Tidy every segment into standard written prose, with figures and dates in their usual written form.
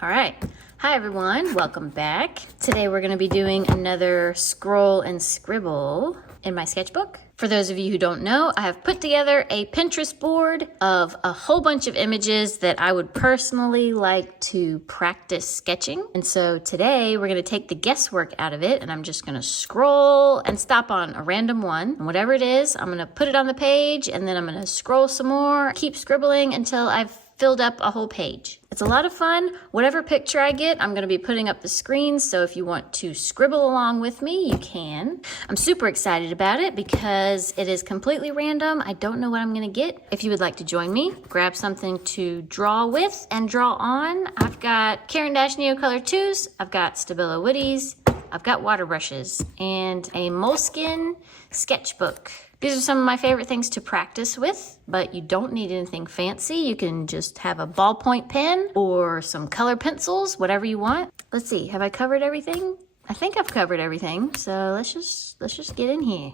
All right. Hi, everyone. Welcome back. Today, we're going to be doing another scroll and scribble in my sketchbook. For those of you who don't know, I have put together a Pinterest board of a whole bunch of images that I would personally like to practice sketching. And so today, we're going to take the guesswork out of it, and I'm just going to scroll and stop on a random one. And whatever it is, I'm going to put it on the page, and then I'm going to scroll some more, keep scribbling until I've filled up a whole page. It's a lot of fun. Whatever picture I get, I'm gonna be putting up the screen, so if you want to scribble along with me, you can. I'm super excited about it because it is completely random. I don't know what I'm gonna get. If you would like to join me, grab something to draw with and draw on. I've got Caran Neocolor IIs, I've got Stabilo Woodys, I've got water brushes, and a moleskin sketchbook. These are some of my favorite things to practice with, but you don't need anything fancy. You can just have a ballpoint pen or some color pencils, whatever you want. Let's see, have I covered everything? I think I've covered everything, so let's just get in here.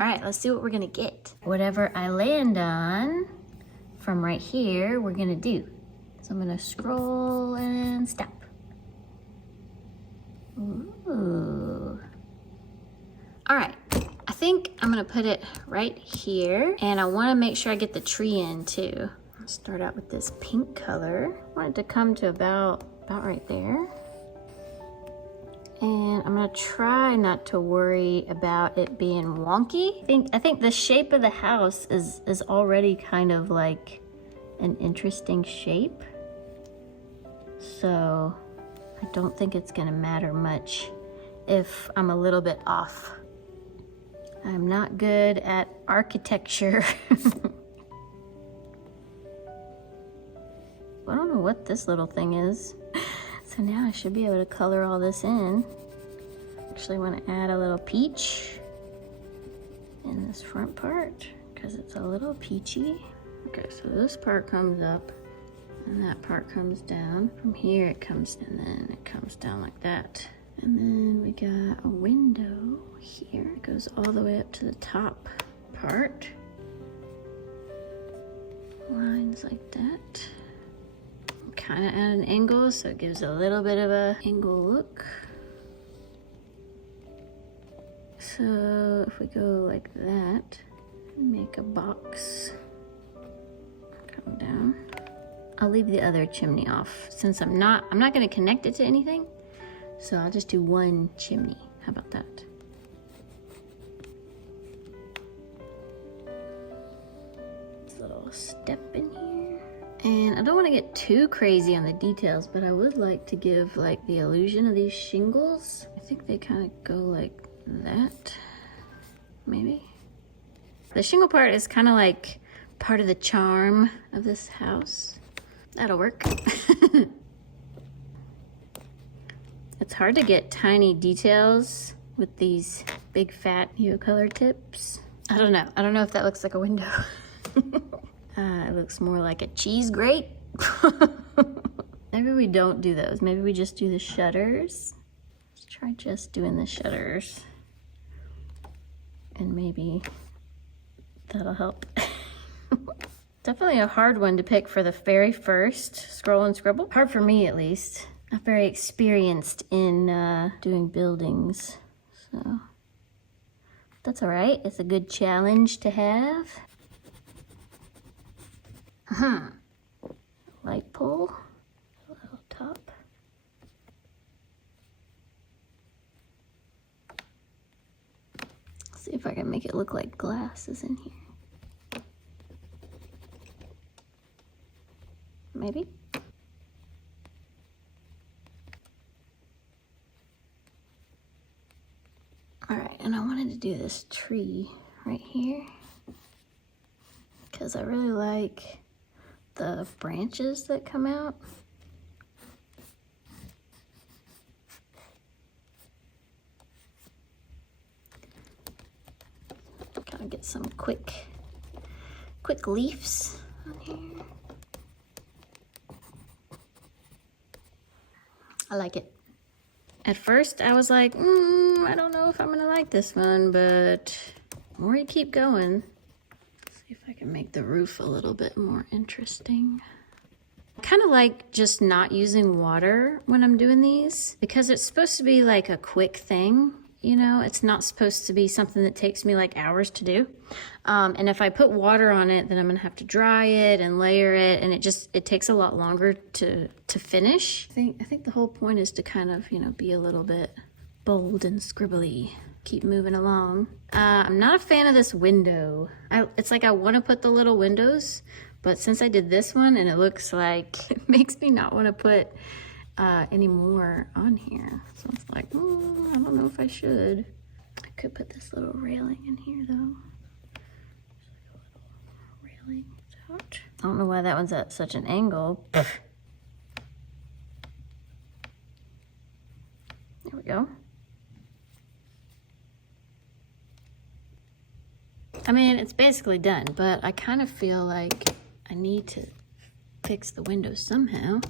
All right, let's see what we're gonna get. Whatever I land on from right here, we're gonna do. So I'm gonna scroll and stop. Ooh. All right. I think I'm gonna put it right here, and I wanna make sure I get the tree in too. I'll start out with this pink color. I want it to come to about right there. And I'm gonna try not to worry about it being wonky. I think the shape of the house is already kind of like an interesting shape. So I don't think it's gonna matter much if I'm a little bit off. I'm not good at architecture. I don't know what this little thing is. So now I should be able to color all this in. Actually want to add a little peach in this front part because it's a little peachy. Okay, so this part comes up and that part comes down. From here it comes, and then it comes down like that. And then we got a window here. It goes all the way up to the top part. Lines like that. Kind of at an angle, so it gives a little bit of a angle look. So if we go like that, make a box, come down. I'll leave the other chimney off since I'm not gonna connect it to anything. So I'll just do one chimney. How about that? This little step in here. And I don't want to get too crazy on the details, but I would like to give like the illusion of these shingles. I think they kind of go like that, maybe. The shingle part is kind of like part of the charm of this house. That'll work. It's hard to get tiny details with these big fat Neocolor tips. I don't know if that looks like a window. It looks more like a cheese grate. Maybe we don't do those. Maybe we just do the shutters. Let's try just doing the shutters. And maybe that'll help. Definitely a hard one to pick for the very first scroll and scribble. Hard for me, at least. Not very experienced in doing buildings, so that's all right. It's a good challenge to have. Light pole, a little top. See if I can make it look like glasses in here. Maybe. All right, and I wanted to do this tree right here because I really like the branches that come out. Kind of get some quick leaves on here. I like it. At first, I was like, I don't know if I'm gonna like this one, but the more you keep going, let's see if I can make the roof a little bit more interesting. kind of like just not using water when I'm doing these because it's supposed to be like a quick thing. You know, it's not supposed to be something that takes me like hours to do. And if I put water on it, then I'm gonna have to dry it and layer it, and it takes a lot longer to finish. I think the whole point is to kind of, you know, be a little bit bold and scribbly. Keep moving along. I'm not a fan of this window. It's like I want to put the little windows, but since I did this one and it looks like it makes me not want to put any more on here. So it's like, I don't know if I should. I could put this little railing in here though. Just like a little railing out. I don't know why that one's at such an angle. There we go. I mean, it's basically done, but I kind of feel like I need to fix the windows somehow.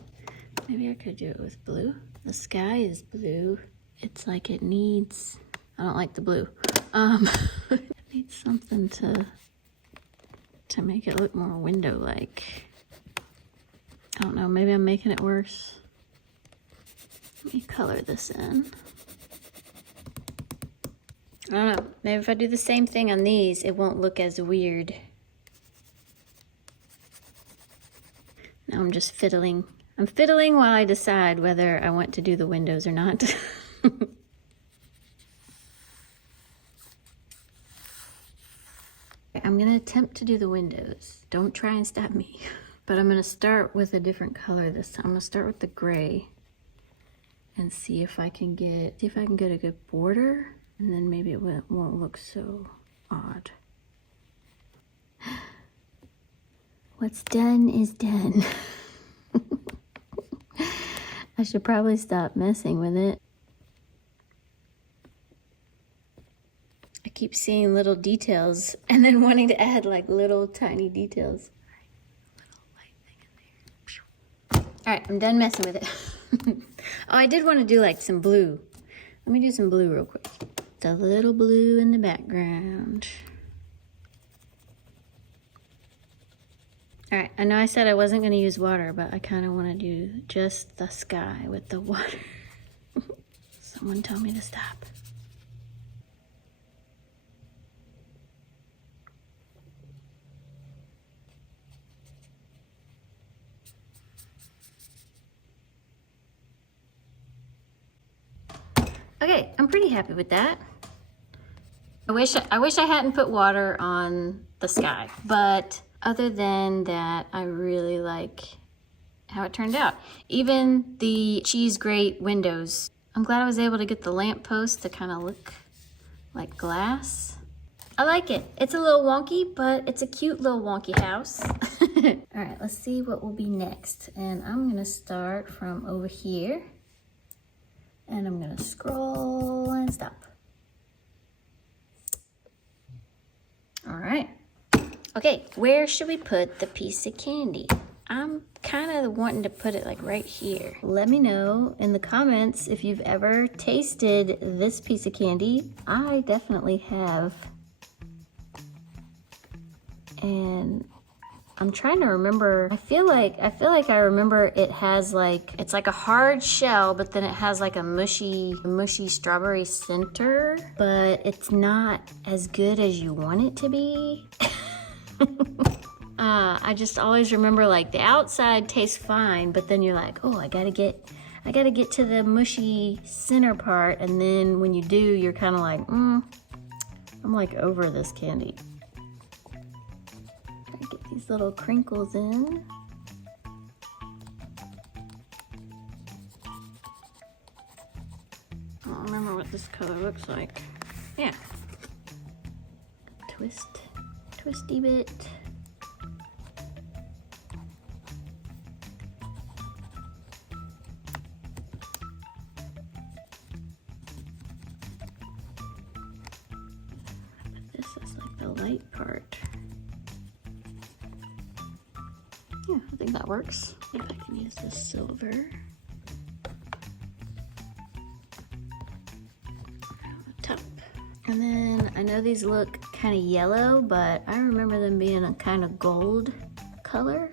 Maybe I could do it with blue. The sky is blue. It's like it needs, I don't like the blue. It needs something to make it look more window-like. I don't know, maybe I'm making it worse. Let me color this in. I don't know, maybe if I do the same thing on these, it won't look as weird. Now I'm just fiddling. I'm fiddling while I decide whether I want to do the windows or not. I'm gonna attempt to do the windows. Don't try and stop me. But I'm gonna start with a different color this time. I'm gonna start with the gray and see if I can get a good border. And then maybe it won't look so odd. What's done is done. I should probably stop messing with it. I keep seeing little details and then wanting to add like little tiny details. Little light thing in there. All right, I'm done messing with it. Oh, I did want to do like some blue. Let me do some blue real quick. The little blue in the background. All right, I know I said I wasn't going to use water, but I kind of want to do just the sky with the water. Someone tell me to stop. Okay, I'm pretty happy with that. I wish I hadn't put water on the sky, but other than that, I really like how it turned out. Even the cheese grate windows. I'm glad I was able to get the lamp post to kind of look like glass. I like it. It's a little wonky, but it's a cute little wonky house. All right, let's see what will be next. And I'm gonna start from over here. And I'm gonna scroll and stop. All right. Okay, where should we put the piece of candy? I'm kind of wanting to put it like right here. Let me know in the comments if you've ever tasted this piece of candy. I definitely have. And I'm trying to remember. I feel like I remember it has like, it's like a hard shell, but then it has like a mushy strawberry center, but it's not as good as you want it to be. I just always remember like the outside tastes fine, but then you're like, oh, I gotta get to the mushy center part, and then when you do, you're kind of like, I'm like over this candy. Get these little crinkles in. I don't remember what this color looks like. Yeah. Twisty bit. But this is like the light part. Yeah, I think that works. If I can use this silver. Top. And then I know these look kind of yellow, but I remember them being a kind of gold color.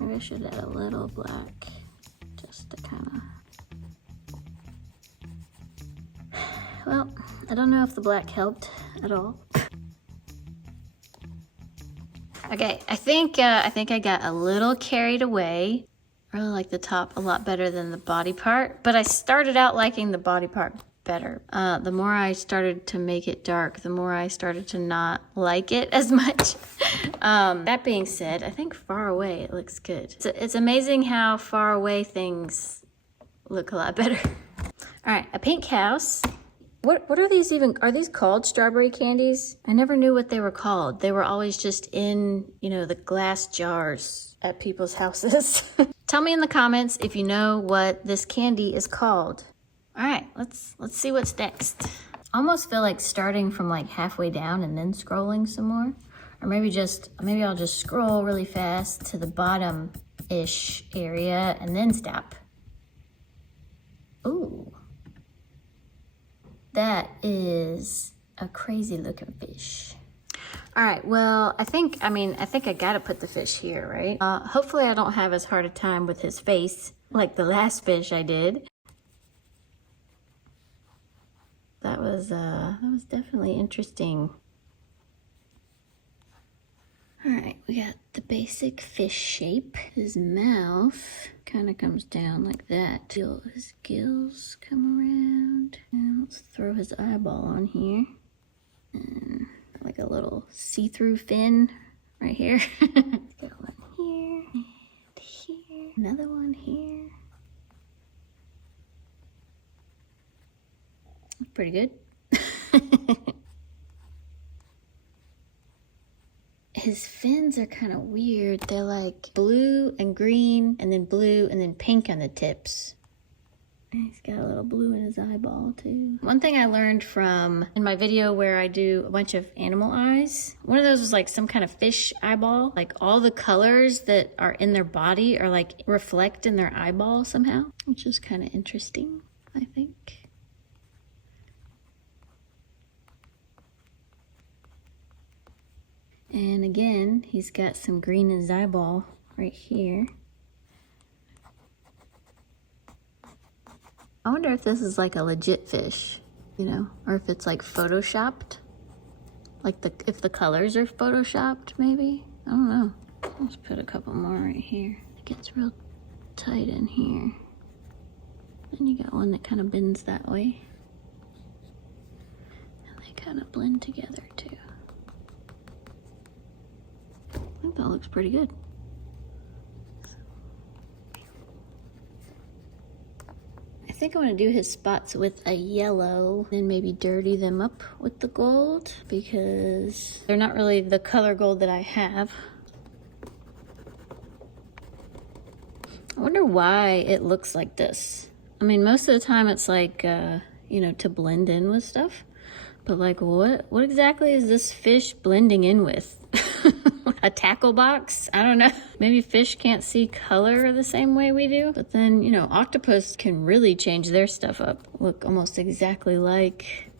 Maybe I should add a little black just to kind of... Well, I don't know if the black helped at all. Okay, I think I got a little carried away. I really like the top a lot better than the body part, but I started out liking the body part better. The more I started to make it dark, the more I started to not like it as much. That being said, I think far away it looks good. It's amazing how far away things look a lot better. All right, a pink house. What are these even? Are these called strawberry candies? I never knew what they were called. They were always just in, you know, the glass jars at people's houses. Tell me in the comments if you know what this candy is called. All right, let's see what's next. I almost feel like starting from like halfway down and then scrolling some more. Or maybe I'll just scroll really fast to the bottom-ish area and then stop. Ooh. That is a crazy looking fish. All right, well, I think I gotta put the fish here, right? Hopefully I don't have as hard a time with his face like the last fish I did. That was definitely interesting. All right, we got the basic fish shape. His mouth kind of comes down like that. Feel his gills come around. And let's throw his eyeball on here. And like a little see-through fin right here. Got one here and here. Another one here. Pretty good. His fins are kind of weird. They're like blue and green and then blue and then pink on the tips. And he's got a little blue in his eyeball too. One thing I learned from in my video where I do a bunch of animal eyes, one of those was like some kind of fish eyeball. Like all the colors that are in their body are like reflect in their eyeball somehow, which is kind of interesting, I think. And again, he's got some green in his eyeball right here. I wonder if this is like a legit fish, you know, or if it's like photoshopped. Like if the colors are photoshopped, maybe? I don't know. Let's put a couple more right here. It gets real tight in here. Then you got one that kind of bends that way. And they kind of blend together too. I think that looks pretty good. I think I want to do his spots with a yellow and maybe dirty them up with the gold because they're not really the color gold that I have. I wonder why it looks like this. I mean, most of the time it's like, you know, to blend in with stuff. But like, what exactly is this fish blending in with? A tackle box? I don't know. Maybe fish can't see color the same way we do. But then, you know, octopus can really change their stuff up. Look almost exactly like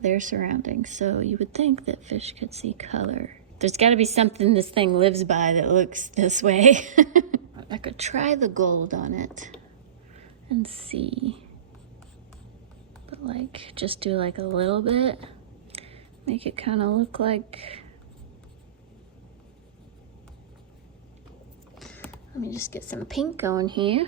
their surroundings. So you would think that fish could see color. There's got to be something this thing lives by that looks this way. I could try the gold on it and see. But like, just do like a little bit. Make it kind of look like... Let me just get some pink on here.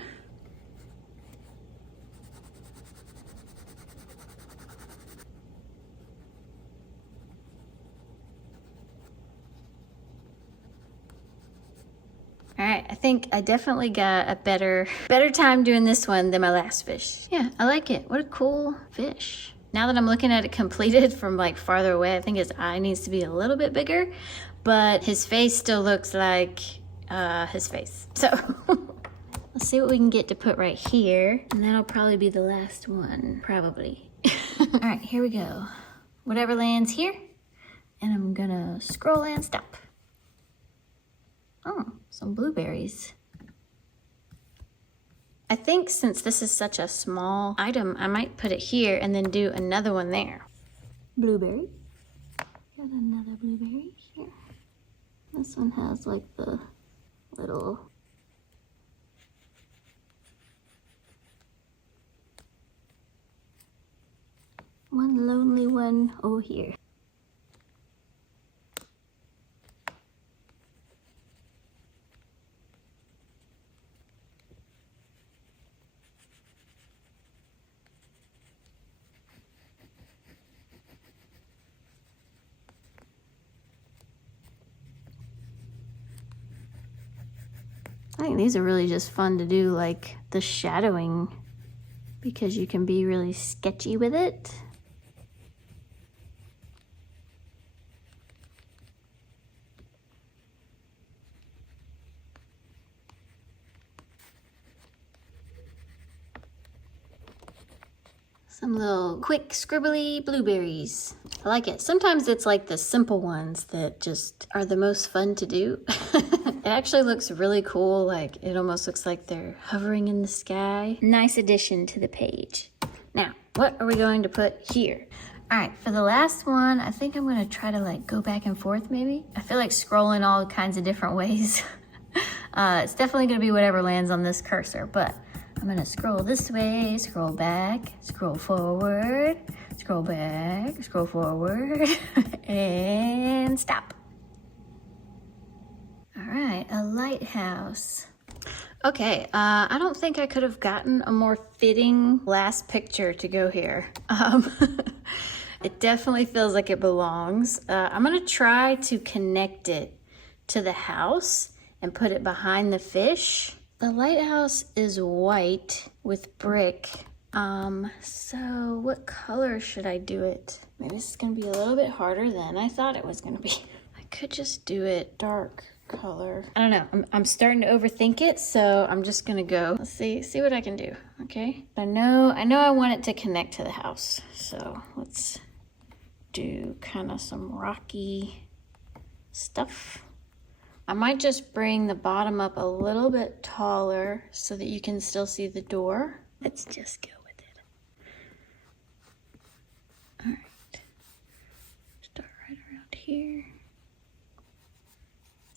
All right, I think I definitely got a better time doing this one than my last fish. Yeah, I like it. What a cool fish. Now that I'm looking at it completed from like farther away, I think his eye needs to be a little bit bigger, but his face still looks like his face. So let's see what we can get to put right here. And that'll probably be the last one, probably. All right, here we go. Whatever lands here. And I'm gonna scroll and stop. Oh, some blueberries. I think since this is such a small item, I might put it here and then do another one there. Blueberry. Got another blueberry here. This one has like the little one over here. I think these are really just fun to do, like the shadowing, because you can be really sketchy with it. Some little quick scribbly blueberries. I like it. Sometimes it's like the simple ones that just are the most fun to do. It actually looks really cool. Like it almost looks like they're hovering in the sky. Nice addition to the page. Now, what are we going to put here? All right, for the last one, I think I'm gonna try to like go back and forth maybe. I feel like scrolling all kinds of different ways. It's definitely gonna be whatever lands on this cursor, but I'm gonna scroll this way, scroll back, scroll forward, scroll back, scroll forward, and stop. All right, a lighthouse. Okay, I don't think I could have gotten a more fitting last picture to go here. It definitely feels like it belongs. I'm gonna try to connect it to the house and put it behind the fish. The lighthouse is white with brick. So what color should I do it? Maybe this is gonna be a little bit harder than I thought it was gonna be. I could just do it dark color. I don't know, I'm starting to overthink it, so I'm just gonna go. Let's see what I can do, okay? I know I want it to connect to the house, so let's do kind of some rocky stuff. I might just bring the bottom up a little bit taller so that you can still see the door. Let's just go with it. All right, start right around here.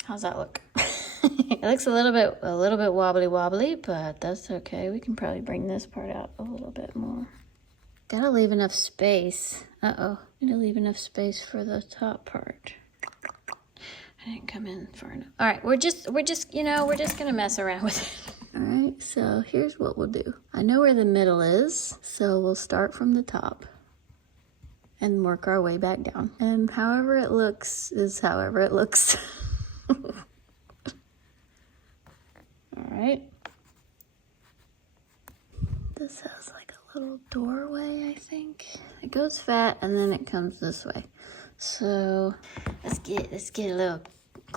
How's that look? It looks a little bit wobbly, but that's okay. We can probably bring this part out a little bit more. Gotta leave enough space. Uh-oh, gotta leave enough space for the top part. I didn't come in far enough. All right, we're just gonna mess around with it. All right, so here's what we'll do. I know where the middle is, so we'll start from the top and work our way back down. And however it looks is however it looks. All right. This has like a little doorway, I think. It goes fat and then it comes this way. So let's get a little.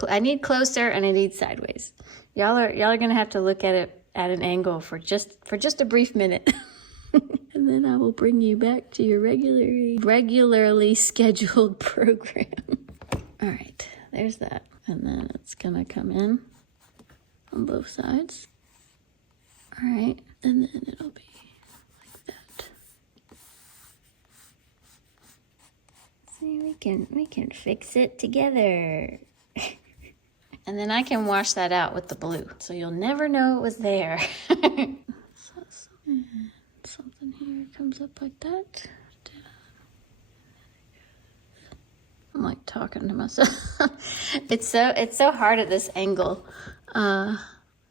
I need closer and I need sideways. Y'all are gonna have to look at it at an angle for just a brief minute, and then I will bring you back to your regularly scheduled program. All right, there's that, and then it's gonna come in on both sides. All right, and then it'll be like that. See, we can fix it together. And then I can wash that out with the blue, so you'll never know it was there. Something here comes up like that. I'm like talking to myself. It's so hard at this angle.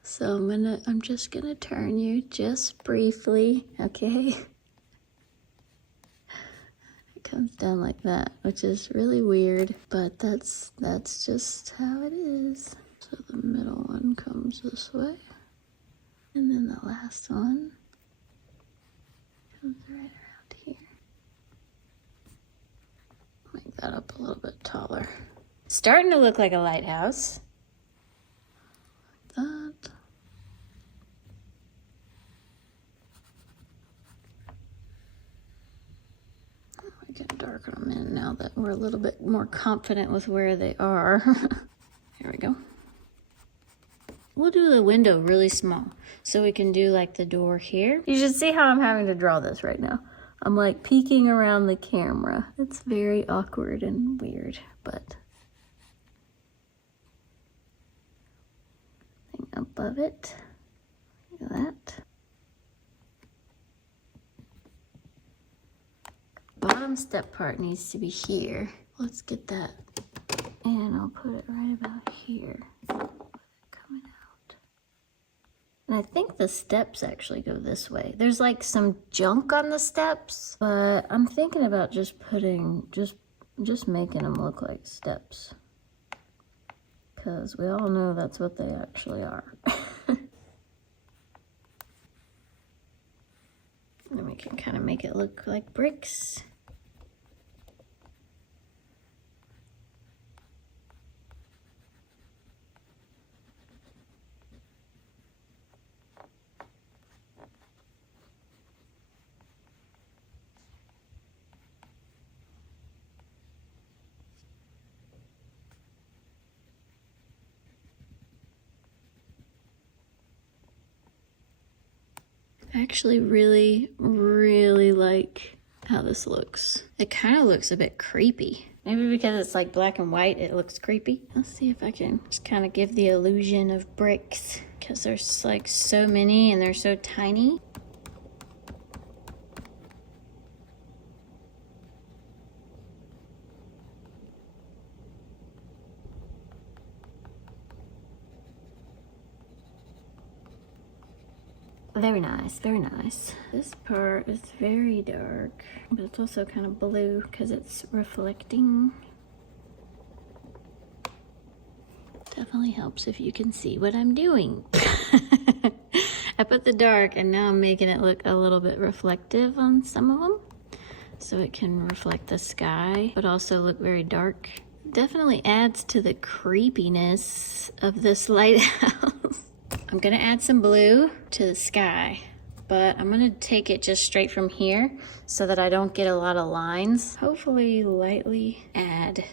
So I'm just gonna turn you just briefly, okay? Comes down like that, which is really weird, but that's just how it is. So the middle one comes this way, and then the last one comes right around here. Make that up a little bit taller. Starting to look like a lighthouse. Like that. Can darken them in now that we're a little bit more confident with where they are. Here we go. We'll do the window really small so we can do like the door here. You should see how I'm having to draw this right now. I'm like peeking around the camera. It's very awkward and weird, but thing above it, like that. Bottom bottom step part needs to be here. Let's get that, and I'll put it right about here. Coming out. And I think the steps actually go this way. There's like some junk on the steps, but I'm thinking about just putting, just making them look like steps. Because we all know that's what they actually are. And we can kind of make it look like bricks. I actually really like how this looks. It kind of looks a bit creepy. Maybe because it's like black and white, it looks creepy. Let's see if I can just kind of give the illusion of bricks, because there's like so many and they're so tiny. Very nice, very nice. This part is very dark, but it's also kind of blue because it's reflecting. Definitely helps if you can see what I'm doing. I put the dark and now I'm making it look a little bit reflective on some of them, so it can reflect the sky, but also look very dark. Definitely adds to the creepiness of this lighthouse. I'm gonna add some blue to the sky, but I'm gonna take it just straight from here so that I don't get a lot of lines. Hopefully lightly add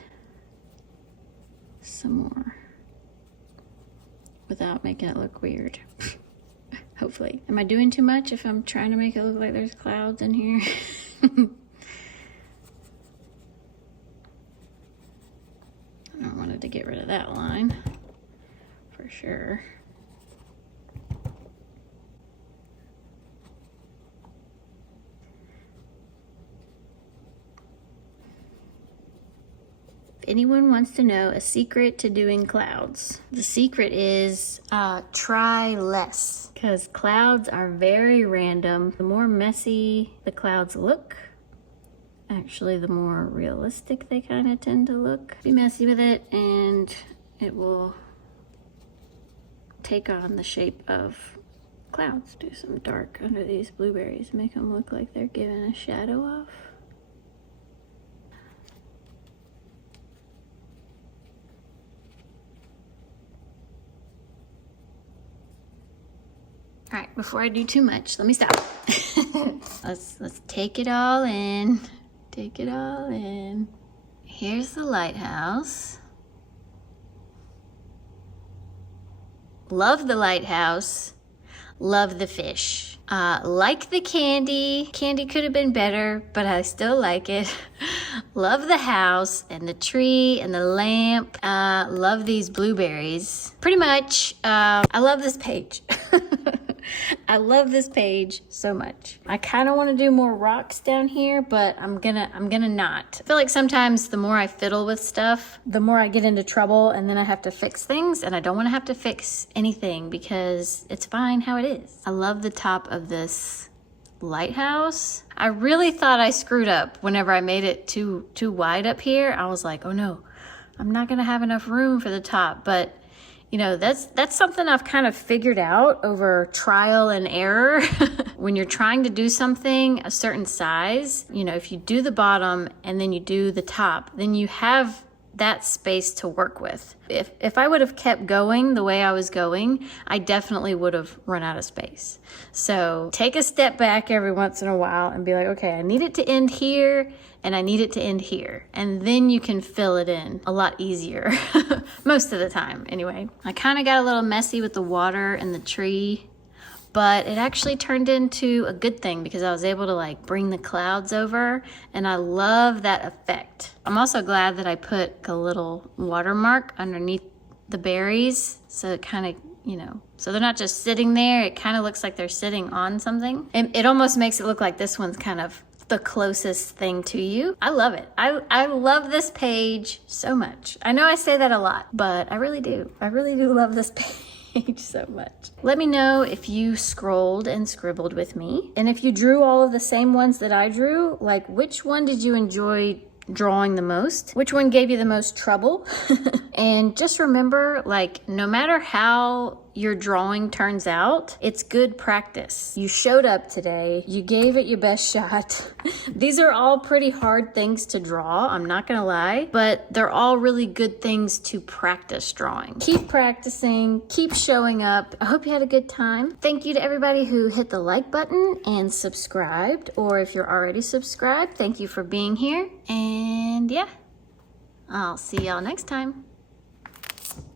some more without making it look weird. Hopefully. Am I doing too much if I'm trying to make it look like there's clouds in here? I wanted to get rid of that line for sure. If anyone wants to know a secret to doing clouds, the secret is try less, because clouds are very random. The more messy the clouds look, actually the more realistic they kind of tend to look. Be messy with it and it will take on the shape of clouds. Do some dark under these blueberries, make them look like they're giving a shadow off. All right, before I do too much, let me stop. Let's take it all in. Take it all in. Here's the lighthouse. Love the lighthouse. Love the fish. Like the candy. Candy could have been better, but I still like it. Love the house and the tree and the lamp. Love these blueberries. Pretty much, I love this page. I love this page so much. I kind of want to do more rocks down here, but I'm gonna not. I feel like sometimes the more I fiddle with stuff, the more I get into trouble, and then I have to fix things, and I don't want to have to fix anything because it's fine how it is. I love the top of this lighthouse. I really thought I screwed up whenever I made it too wide up here. I was like, oh no, I'm not gonna have enough room for the top, but you know, that's something I've kind of figured out over trial and error. When you're trying to do something a certain size, you know, if you do the bottom and then you do the top, then you have that space to work with. If I would have kept going the way I was going, I definitely would have run out of space. So take a step back every once in a while and be like, okay, I need it to end here and I need it to end here. And then you can fill it in a lot easier. Most of the time, anyway. I kind of got a little messy with the water and the tree, but it actually turned into a good thing because I was able to like bring the clouds over, and I love that effect. I'm also glad that I put a little watermark underneath the berries, so it kind of, you know, so they're not just sitting there. It kind of looks like they're sitting on something. And it almost makes it look like this one's kind of the closest thing to you. I love it. I love this page so much. I know I say that a lot, but I really do. I really do love this page so much. Let me know if you scrolled and scribbled with me. And if you drew all of the same ones that I drew, like which one did you enjoy drawing the most? Which one gave you the most trouble? And just remember, like, no matter how your drawing turns out, it's good practice. You showed up today, you gave it your best shot. These are all pretty hard things to draw, I'm not gonna lie, but they're all really good things to practice drawing. Keep practicing, keep showing up. I hope you had a good time. Thank you to everybody who hit the like button and subscribed, or if you're already subscribed, thank you for being here. And yeah, I'll see y'all next time.